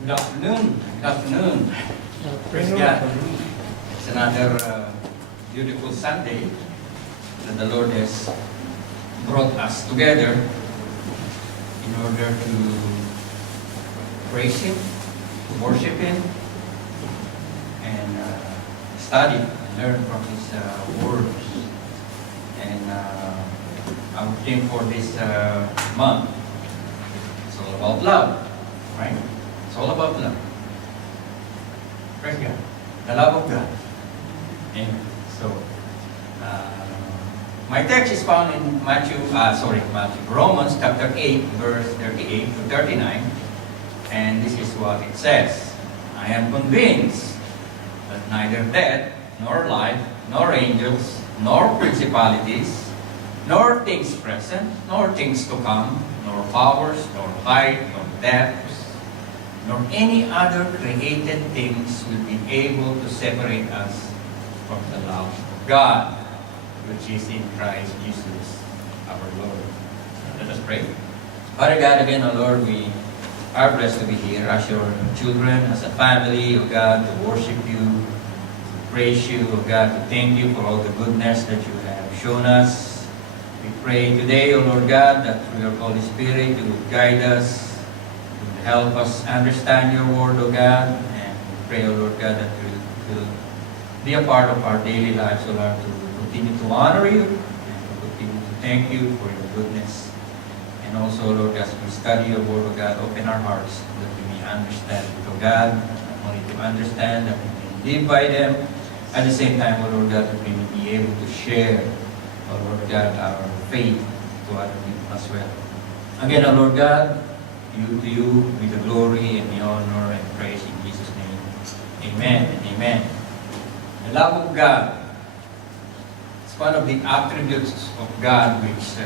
Good afternoon. Good afternoon. Praise God. It's another beautiful Sunday that the Lord has brought us together in order to praise Him, to worship Him, and study and learn from His words. And our theme for this month is all about love, right? It's all about love. Praise God. The love of God. And so, my text is found in Romans chapter 8, verse 38 to 39. And this is what it says. I am convinced that neither death, nor life, nor angels, nor principalities, nor things present, nor things to come, nor powers, nor height, nor depth, nor any other created things will be able to separate us from the love of God, which is in Christ Jesus our Lord. Let us pray. Father God, again, O Lord, we are blessed to be here as your children, as a family, O God, to worship you, to praise you, O God, to thank you for all the goodness that you have shown us. We pray today, O Lord God, that through your Holy Spirit you will guide us, help us understand your word, O God, and we pray, O Lord God, that you will be a part of our daily lives, O Lord, to continue to honor you and to continue to thank you for your goodness. And also, Lord, as we study your word, O God, open our hearts that we may understand it, O God, not only to understand, that we may live by them. At the same time, O Lord God, that we may be able to share, O Lord God, our faith to other people as well. Again, O Lord God, to you be the glory and the honor and praise in Jesus' name. Amen and amen. The love of God is one of the attributes of God which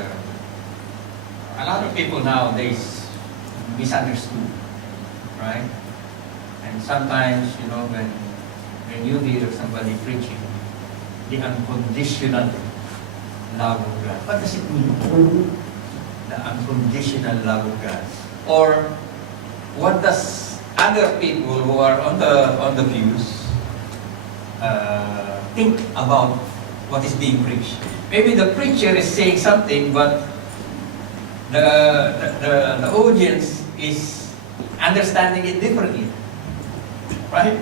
a lot of people nowadays misunderstood, right? And sometimes, when you hear somebody preaching the unconditional love of God, what does it mean? The unconditional love of God. Or what does other people who are on the pews think about what is being preached? Maybe the preacher is saying something, but the audience is understanding it differently, right?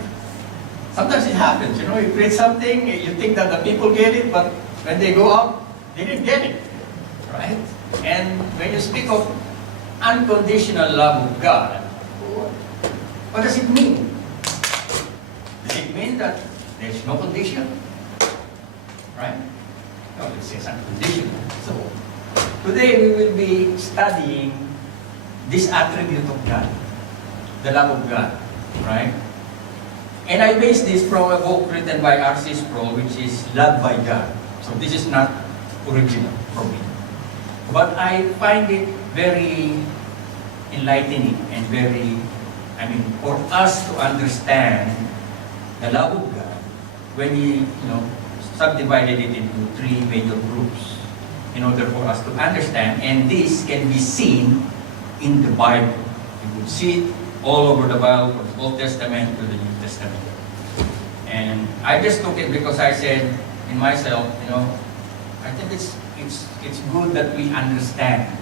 Sometimes it happens. You preach something, you think that the people get it, but when they go out, they didn't get it, right? And when you speak of unconditional love of God, what does it mean? Does it mean that there's no condition? Right? No, it says unconditional. So, today we will be studying this attribute of God, the love of God, right? And I base this from a book written by R.C. Sproul, which is Loved by God. So this is not original from me. But I find it very enlightening and for us to understand the love of God when He, subdivided it into three major groups in order for us to understand. And this can be seen in the Bible. You would see it all over the Bible, from the Old Testament to the New Testament. And I just took it because I said in myself, I think it's good that we understand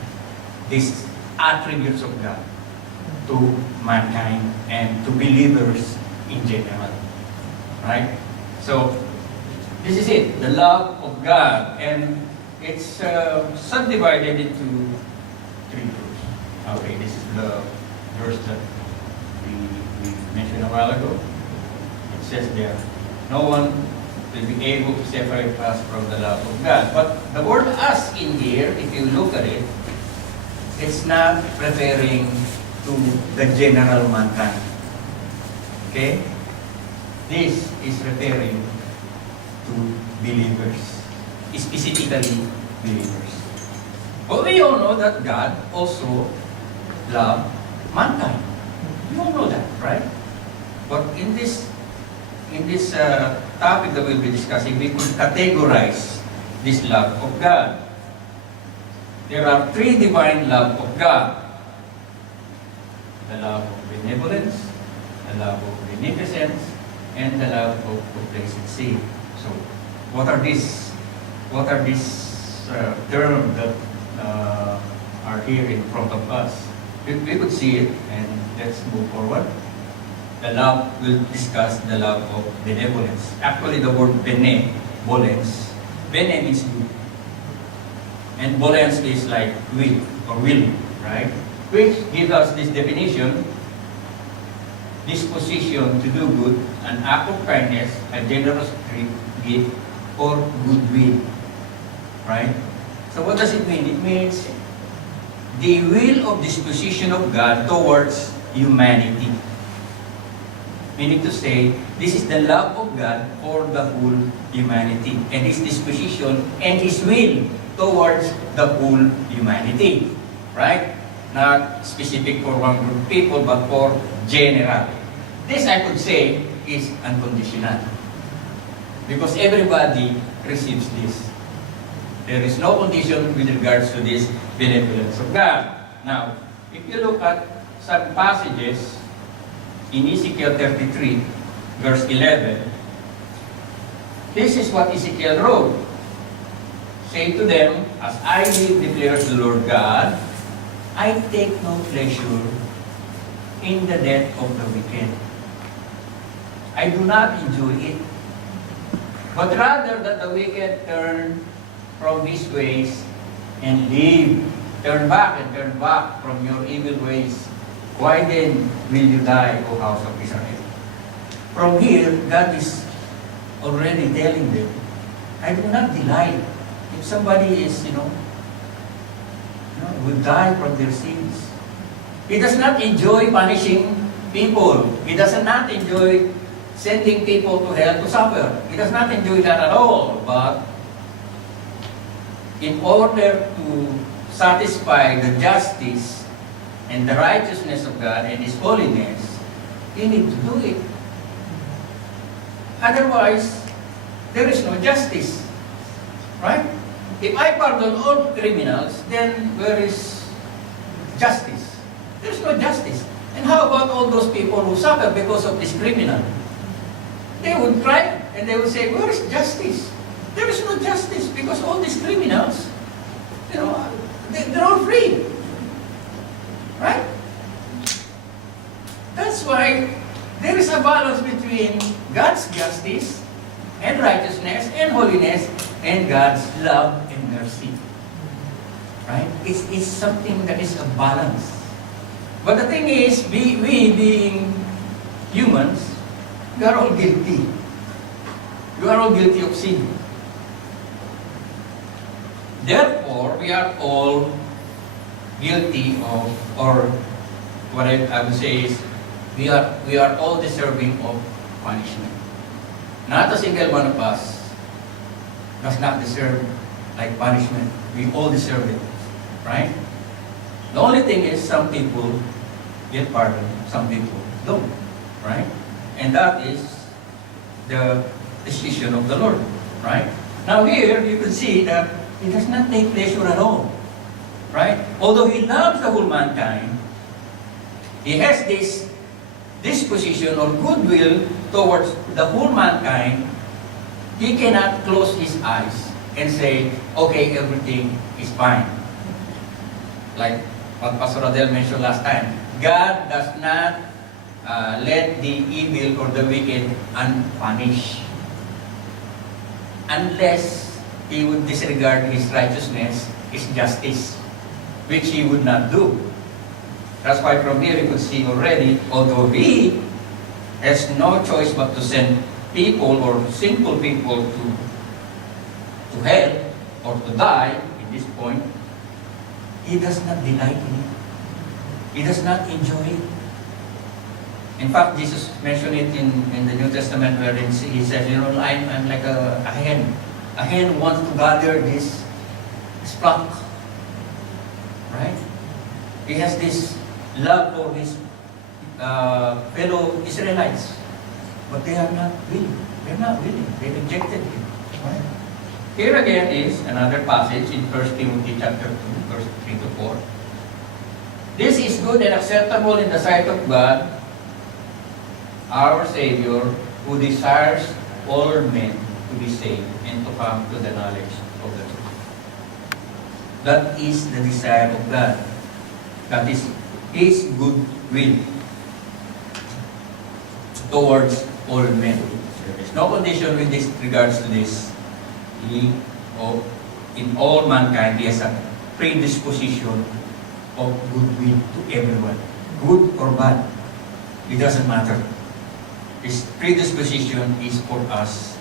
these attributes of God to mankind and to believers in general. Right? So, this is it, the love of God. And it's subdivided into three groups. Okay, this is the verse that we mentioned a while ago. It says there, no one will be able to separate us from the love of God. But the word us in here, if you look at it, it's not referring to the general mankind. Okay? This is referring to believers, specifically believers. But we all know that God also loved mankind. We all know that, right? But in this topic that we'll be discussing, we could categorize this love of God. There are three divine love of God. The love of benevolence, the love of beneficence, and the love of complacency. So, what are these? What are these terms that are here in front of us? We could see it, and let's move forward. The love, we'll discuss the love of benevolence. Actually, the word benevolence, bene means good, and volence is like will or will, right? Which gives us this definition: disposition to do good, an act of kindness, a generous gift, or goodwill, right? So what does it mean? It means the will of disposition of God towards humanity. Meaning to say, this is the love of God for the whole humanity, and His disposition and His will towards the whole humanity, right? Not specific for one group of people, but for general. This, I could say, is unconditional, because everybody receives this. There is no condition with regards to this benevolence of God. Now, if you look at some passages in Ezekiel 33, verse 11, this is what Ezekiel wrote. Say to them, as I live, declares the Lord God, I take no pleasure in the death of the wicked. I do not enjoy it, but rather that the wicked turn from his ways and live. Turn back from your evil ways. Why then will you die, O house of Israel? From here, God is already telling them, I do not delight if somebody is, will die from their sins. He does not enjoy punishing people. He does not enjoy sending people to hell to suffer. He does not enjoy that at all. But in order to satisfy the justice and the righteousness of God and His holiness, He needs to do it. Otherwise, there is no justice. Right? If I pardon all criminals, then where is justice? There is no justice. And how about all those people who suffer because of this criminal? They would cry and they would say, where is justice? There is no justice because all these criminals, they're all free. Right? That's why there is a balance between God's justice and righteousness and holiness and God's love and mercy. Right? It's something that is a balance. But the thing is, we being humans, we are all guilty. We are all guilty of sin. Therefore, we are all guilty of, or what I would say is, we are all deserving of punishment. Not a single one of us does not deserve like punishment. We all deserve it, right? The only thing is, some people get pardoned, some people don't, right? And that is the decision of the Lord, right? Now here, you can see that He does not take pleasure at all, right? Although He loves the whole mankind, He has this disposition or goodwill towards the whole mankind. He cannot close His eyes and say, okay, everything is fine. Like what Pastor Adel mentioned last time, God does not let the evil or the wicked unpunished unless He would disregard His righteousness, His justice, which He would not do. That's why from here you could see already, although He has no choice but to send people or sinful people to hell or to die at this point, He does not delight in it. He does not enjoy it. In fact, Jesus mentioned it in the New Testament wherein He says, I'm like a hen. A hen wants to gather this flock. Right? He has this love for His fellow Israelites. But they are not willing. They're not willing. They rejected Him. Right? Here again is another passage in 1 Timothy chapter 2, verse 3 to 4. This is good and acceptable in the sight of God, our Savior, who desires all men to be saved and to come to the knowledge of the truth. That is the desire of God. That is His good will towards all men. There is no condition with this regards to this. He, in all mankind, He has a predisposition of goodwill to everyone. Good or bad, it doesn't matter. His predisposition is for us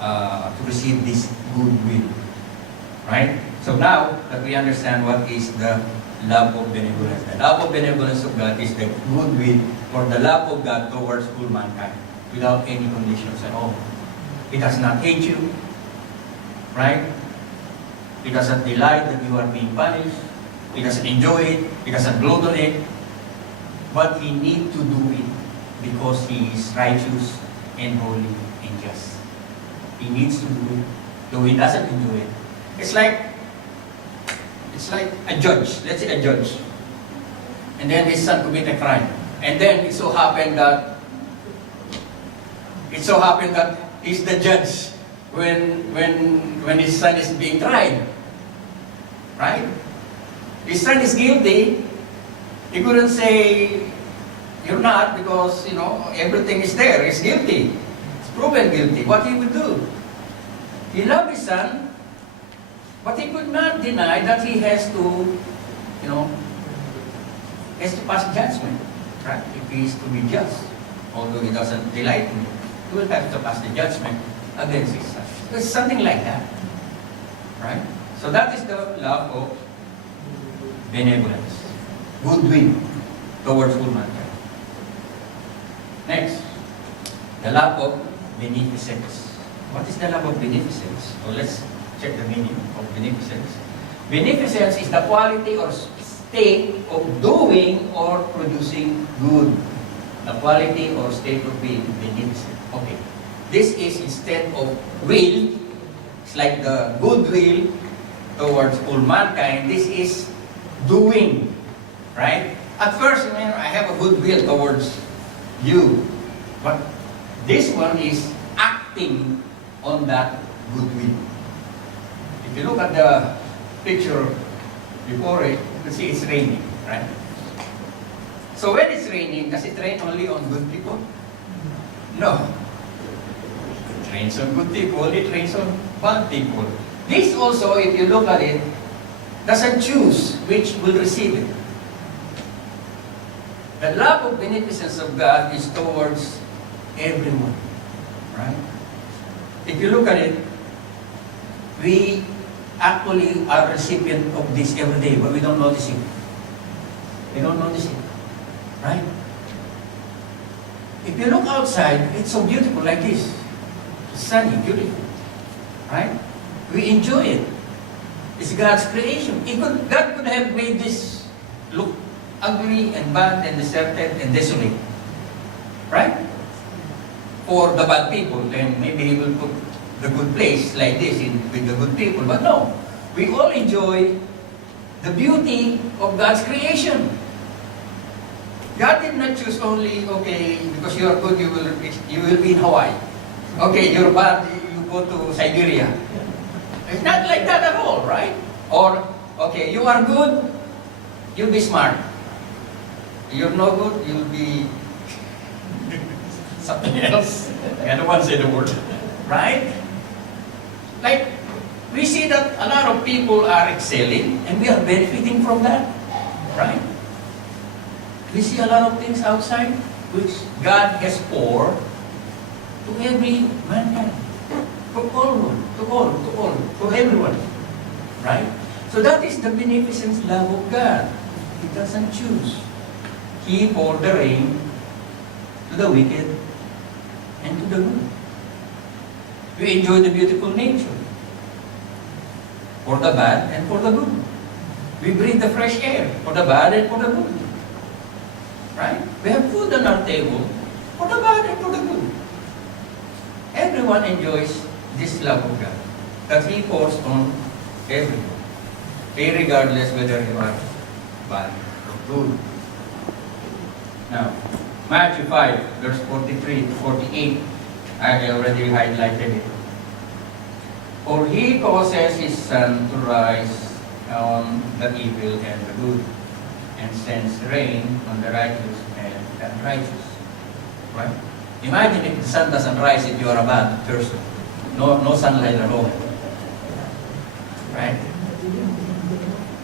to receive this goodwill. Right? So now that we understand what is the love of benevolence. The love of benevolence of God is the goodwill or the love of God towards all mankind without any conditions at all. He does not hate you. Right? He doesn't delight that you are being punished. He doesn't enjoy it. He doesn't gloat on it. But He needs to do it because He is righteous and holy and just. He needs to do it, though He doesn't do it. It's like a judge. Let's say a judge. And then his son commit a crime. And then it so happened that he's the judge when his son is being tried. Right? His son is guilty. He couldn't say, you're not, because, everything is there. He's guilty. He's proven guilty. What he would do? He loved his son, but he could not deny that he has to, has to pass judgment. Right? If he is to be just, although he doesn't delight in it, he will have to pass the judgment against his son. It's something like that. Right? So that is the love of benevolence. Goodwill towards all mankind. Next, the love of beneficence. What is the love of beneficence? Well, let's check the meaning of beneficence. Beneficence is the quality or state of doing or producing good. The quality or state of being beneficent. Okay. This is instead of will, it's like the goodwill towards all mankind. This is doing. Right? At first, I have a good will towards you. But this one is acting on that goodwill. If you look at the picture before it, you can see it's raining. Right? So when it's raining, does it rain only on good people? No. It rains on good people, it rains on bad people. This also, if you look at it, doesn't choose which will receive it. The love of beneficence of God is towards everyone. Right? If you look at it, we actually are recipient of this every day, but we don't notice it. We don't notice it. Right? If you look outside, it's so beautiful like this. It's sunny, beautiful. Right? We enjoy it. It's God's creation. God could have made this look ugly and bad and deserted and desolate. Right? For the bad people, then maybe He will put the good place like this with the good people. But no, we all enjoy the beauty of God's creation. God did not choose only, okay, because you are good, you will be in Hawaii. Okay, you're bad, you go to Siberia. It's not like that at all, right? Or, okay, you are good, you'll be smart. You're no good, you'll be something else. I don't want to say the word. Right? Like, we see that a lot of people are excelling and we are benefiting from that. Right? We see a lot of things outside which God has poured to every mankind. To everyone. Right? So that is the beneficent love of God. He doesn't choose. He poured the rain to the wicked and to the good. We enjoy the beautiful nature. For the bad and for the good. We breathe the fresh air for the bad and for the good. Right? We have food on our table for the bad and for the good. Everyone enjoys this love of God that He pours on everyone, regardless whether you are bad or good. Now, Matthew 5, verse 43 to 48. I already highlighted it. For he causes his sun to rise on the evil and the good, and sends rain on the righteous and the unrighteous. Right? Imagine if the sun doesn't rise if you are a bad person. No sunlight at all. Right?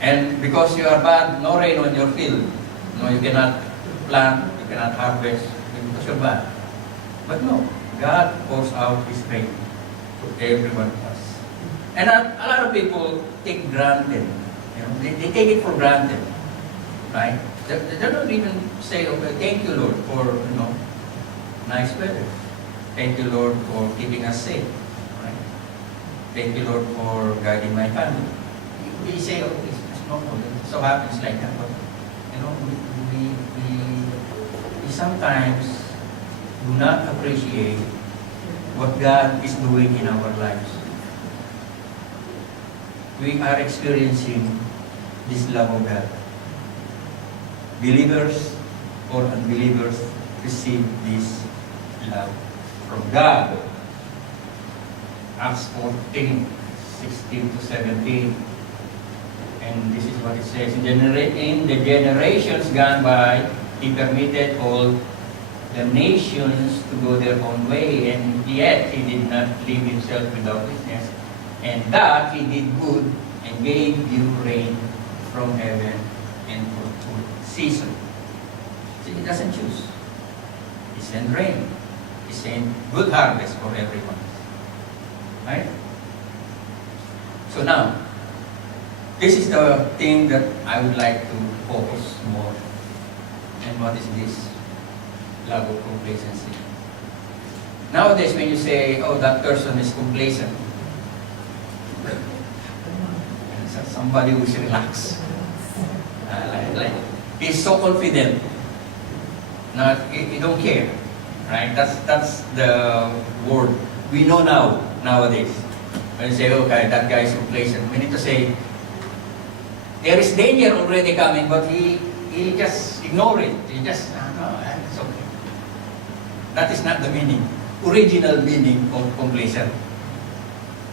And because you are bad, no rain on your field. No, you cannot plant, you cannot harvest because you're bad. But no, God pours out His rain to everyone of us. And a lot of people take granted. You know, they take it for granted. Right? They don't even say, okay, thank you, Lord, for, nice weather. Thank you, Lord, for keeping us safe. Right? Thank you, Lord, for guiding my family. We say, oh, it's normal. It so happens like that. But, we sometimes do not appreciate what God is doing in our lives. We are experiencing this love of God. Believers or unbelievers receive this love from God. Acts 14, 16 to 17. And this is what it says. In the generations gone by, He permitted all the nations to go their own way, and yet He did not leave Himself without witness. And that He did good and gave you rain from heaven and for full season. See, He doesn't choose. He sent rain. He sent good harvest for everyone. Right? So now, this is the thing that I would like to focus more. And what is this? Love of complacency. Nowadays, when you say, oh, that person is complacent, somebody who is relaxed. Like, he's so confident. He don't care. Right? That's the word we know nowadays. When you say, okay, that guy is complacent, we need to say, there is danger already coming, but he just ignore it. He just, no, it's okay. That is not the meaning, original meaning of complacent.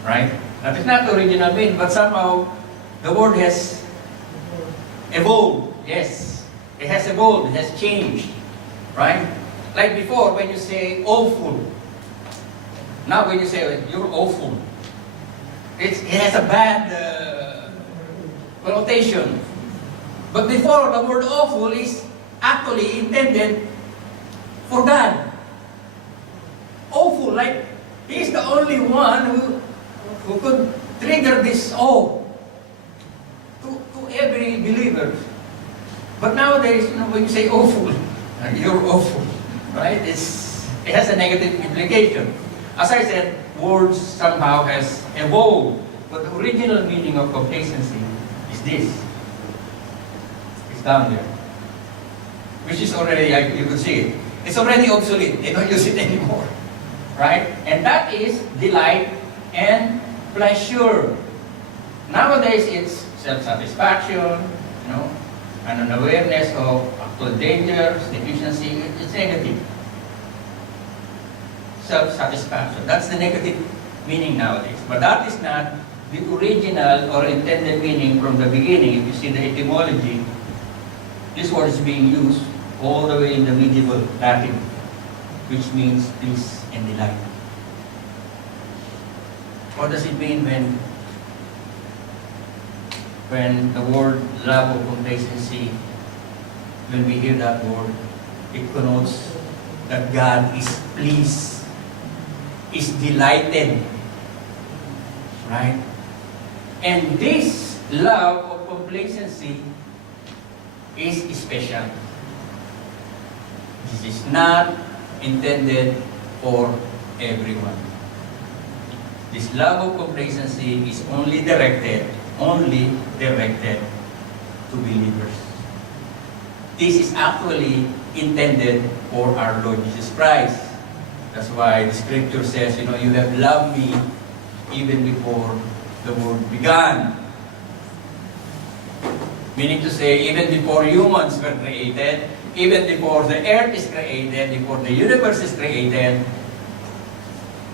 Right? That is not the original meaning, but somehow the word has evolved. Yes, it has evolved, it has changed. Right? Like before, when you say awful, now when you say you're awful, it has a bad connotation. But before, the word awful is actually intended for God. Awful, like He's the only one who could trigger this awe to every believer. But nowadays, when you say awful, you're awful, right? It has a negative implication. As I said, words somehow has evolved, but the original meaning of complacency is this. It's down there. Which is already, you could see it. It's already obsolete. They don't use it anymore. Right? And that is delight and pleasure. Nowadays, it's self-satisfaction, and an awareness of actual dangers, deficiency. It's negative. Self-satisfaction. That's the negative meaning nowadays. But that is not the original or intended meaning from the beginning. If you see the etymology, this word is being used all the way in the medieval Latin, which means peace and delight. What does it mean when the word love or complacency, when we hear that word, it connotes that God is pleased, is delighted, right? And this love of complacency is special. This is not intended for everyone. This love of complacency is only directed to believers. This is actually intended for our Lord Jesus Christ. That's why the scripture says, you have loved me even before the world began. Meaning to say, even before humans were created, even before the earth is created, before the universe is created,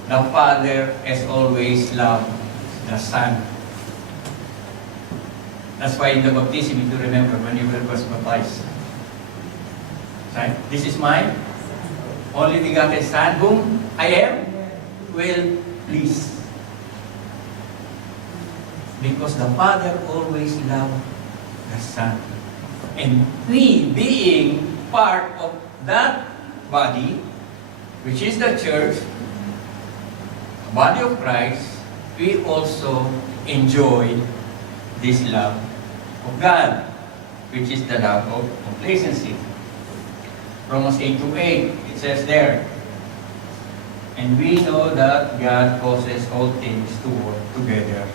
the Father has always loved the Son. That's why in the baptism, if you remember, when you were first baptized, right? This is my only begotten Son, whom I am well pleased. Because the Father always loved the Son. And we, being part of that body, which is the church, the body of Christ, we also enjoy this love of God, which is the love of complacency. Romans 8:8, it says there, and we know that God causes all things to work together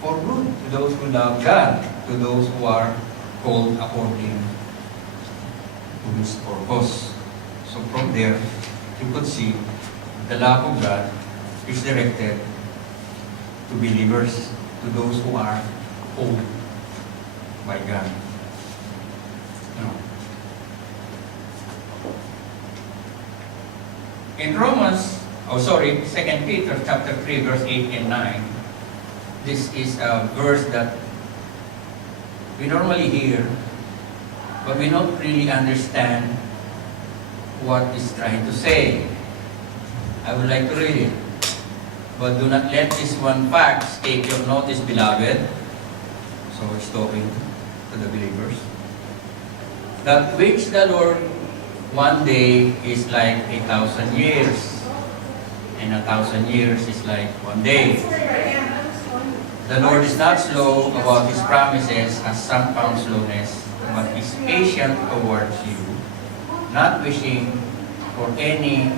for good to those who love God, to those who are called according to His purpose. So from there, you could see the love of God is directed to believers, to those who are called by God. In Romans, 2 Peter chapter 3, verse 8 and 9, this is a verse that we normally hear, but we don't really understand what it's trying to say. I would like to read it. But do not let this one fact escape your notice, beloved. So it's talking to the believers. That which the Lord one day is like 1,000 years, and 1,000 years is like one day. The Lord is not slow about His promises, as some found slowness, but is patient towards you, not wishing for any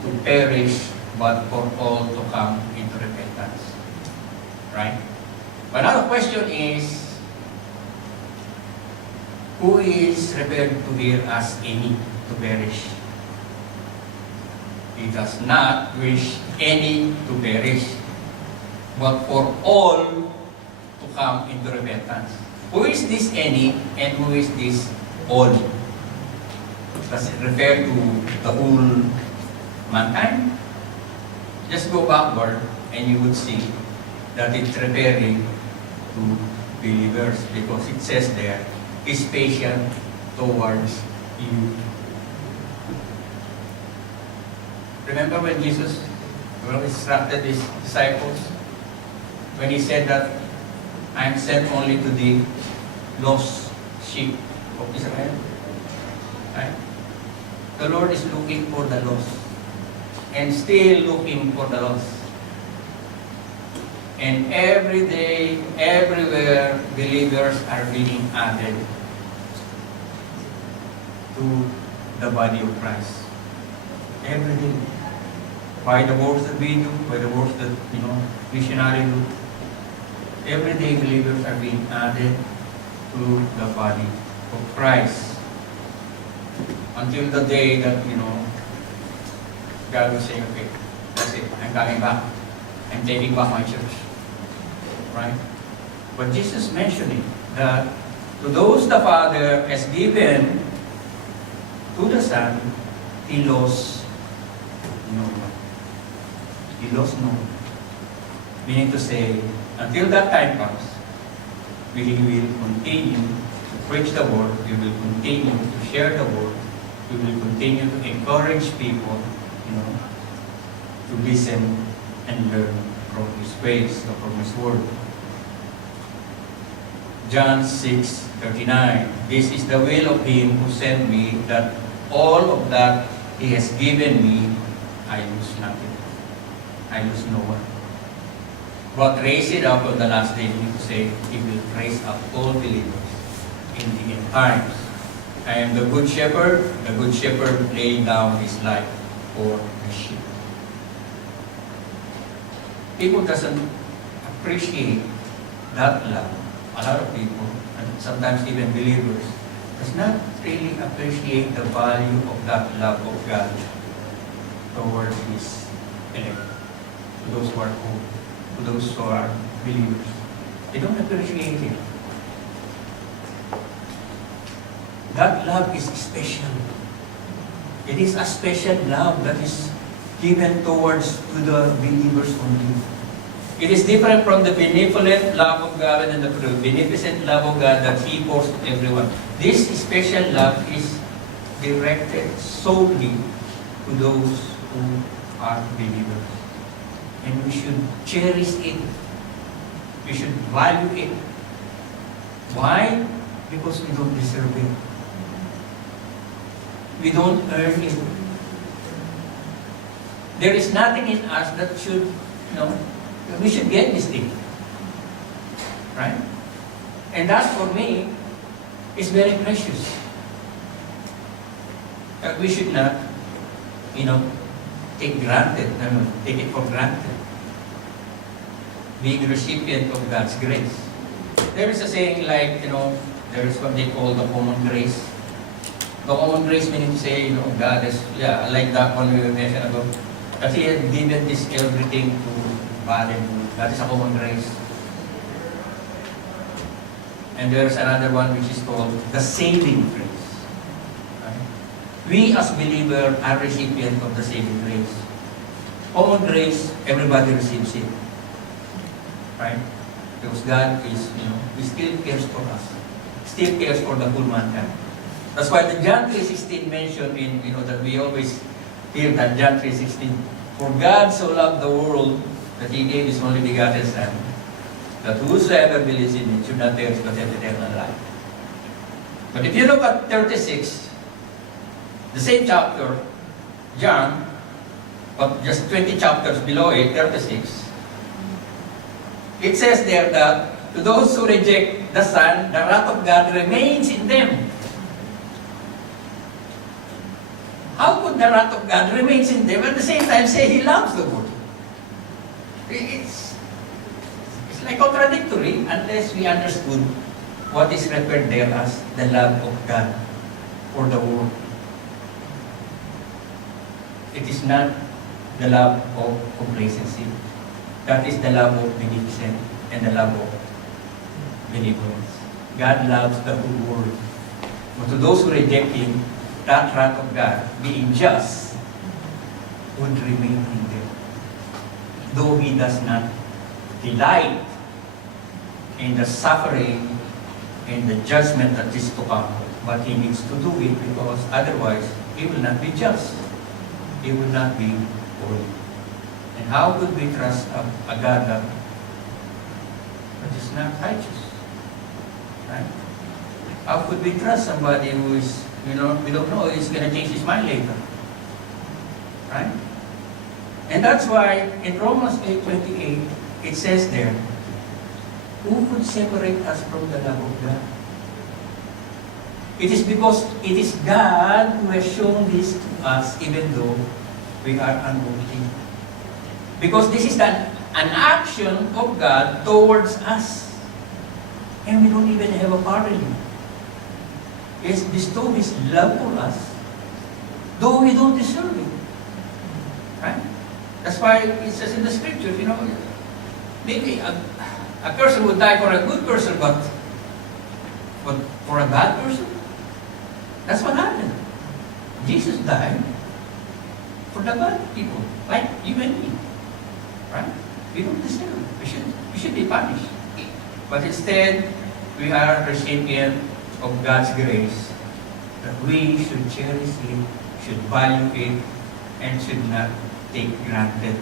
to perish, but for all to come into repentance. Right? But now the question is, who is referred to here as any to perish? He does not wish any to perish, but for all to come into repentance. Who is this any and who is this all? Does it refer to the whole mankind? Just go backward and you would see that it's referring to believers, because it says there, is patient towards you. Remember when Jesus instructed His disciples? When He said that, I am sent only to the lost sheep of Israel. Right? The Lord is looking for the lost, and still looking for the lost. And every day, everywhere, believers are being added to the body of Christ. Every day. By the works that we do, by the works that, missionary do. Every day, believers are being added to the body of Christ. Until the day that, God will say, okay, that's it, I'm coming back. I'm taking back my church. Right? But Jesus mentioning that to those the Father has given to the Son, He lost no one. He lost no one. Meaning to say, until that time comes, we will continue to preach the word, we will continue to share the word, we will continue to encourage people, to listen and learn from His ways, from His word. John 6:39. This is the will of Him who sent me, that all of that He has given me, I lose nothing. I lose no one. But raise it up on the last day, to say, He will raise up all believers in the end times. I am the good shepherd. The good shepherd laid down his life for the sheep. People doesn't appreciate that love. A lot of people, and sometimes even believers, does not really appreciate the value of that love of God towards His elect, to those who are called, to those who are believers. They don't appreciate it. That love is special. It is a special love that is given towards to the believers only. It is different from the benevolent love of God and the beneficent love of God that He pours to everyone. This special love is directed solely to those who are believers. And we should cherish it. We should value it. Why? Because we don't deserve it. We don't earn it. There is nothing in us that should, we should get this thing. Right? And that for me is very precious. We should not, take it for granted. Being a recipient of God's grace. There is a saying like, there is what they call the common grace. The common grace meaning to say, God is, like that one we mentioned ago. That He has given this everything to bad and good. That is a common grace. And there's another one which is called the saving grace. Right? We as believers are recipients of the saving grace. Common grace, everybody receives it. Right? Because God is, He still cares for us. Still cares for the whole mankind. That's why the John 3:16 mentioned in, that we always hear that John 3:16. For God so loved the world that He gave His only begotten Son, that whosoever believes in Him should not perish but have eternal life. But if you look at 36, the same chapter, John, but just 20 chapters below it, 36, it says there that to those who reject the Son, the wrath of God remains in them. How could the wrath of God remains in them at the same time say He loves the world? It's like contradictory unless we understood what is referred there as the love of God for the world. It is not the love of complacency. That is the love of beneficence and the love of benevolence. God loves the whole world. But to those who reject Him, that wrath of God, being just, would remain in them. Though He does not delight in the suffering and the judgment that is to come, but He needs to do it because otherwise He will not be just. He will not be holy. And how could we trust a God that is not righteous? Right? How could we trust somebody who is, we don't know he's going to change his mind later? Right? And that's why in Romans 8:28, it says there, who could separate us from the love of God? It is because it is God who has shown this to us even though we are unworthy. Because this is an action of God towards us. And we don't even have a part in it. He has bestowed His love for us, though we don't deserve it. Right? That's why it says in the scriptures, maybe a person would die for a good person, but for a bad person? That's what happened. Jesus died for the bad people, like you and me. Right? We don't deserve it. We should be punished. But instead, we are a recipient of God's grace, that we should cherish it, should value it, and should not take granted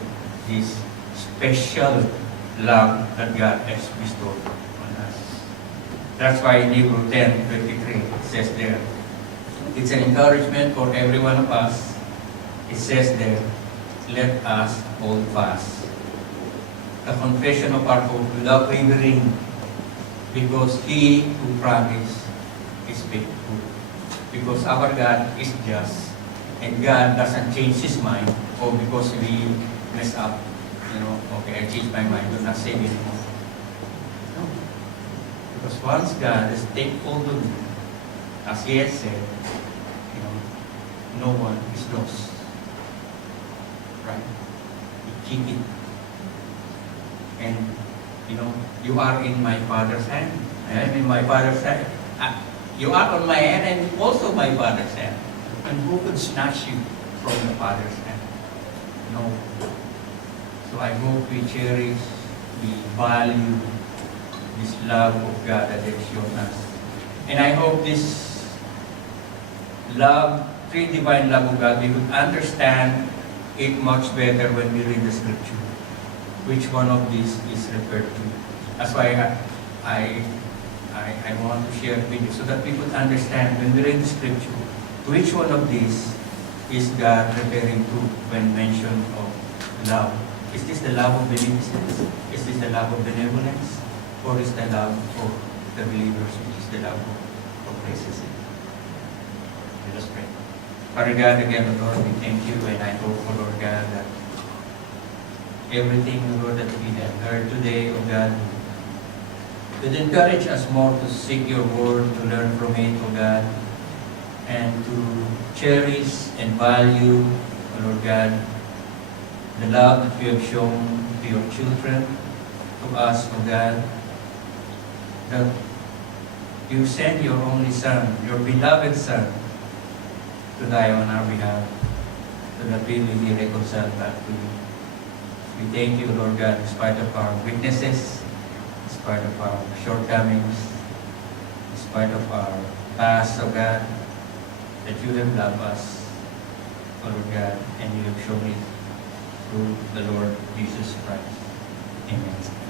this special love that God has bestowed on us. That's why in Hebrews 10:23 it says there, it's an encouragement for every one of us. It says there, let us hold fast the confession of our hope without wavering, because He who promised is faithful. Because our God is just, and God doesn't change His mind, because we mess up, okay, I changed my mind, do not save anymore. No. Because once God has taken hold of you, as He has said, no one is lost. Right? You keep it. And You know, you are in my Father's hand. I am in my Father's hand. You are on my hand and also my Father's hand. And who could snatch you from the Father's hand? No. So I hope we cherish, we value this love of God that is shown us. And I hope this love, three divine love of God, we would understand it much better when we read the scripture. Which one of these is referred to? That's why I want to share it with you so that we could understand when we read the scripture, which one of these is God referring to when mentioned of love? Is this the love of beneficence? Is this the love of benevolence? Or is the love of the believers, which is the love of racism? Let us pray. Father God, again, Lord, we thank you, and I hope, Lord God, that everything, Lord, that we have heard today, O God, would encourage us more to seek your word, to learn from it, O God, and to cherish and value, O Lord God, the love that you have shown to your children, to us, O God, that you sent your only Son, your beloved Son, to die on our behalf, so that we will be reconciled back to you. We thank you, Lord God, in spite of our weaknesses, in spite of our shortcomings, in spite of our past, O God, that you have loved us, O Lord God, and you have shown it through the Lord Jesus Christ. Amen.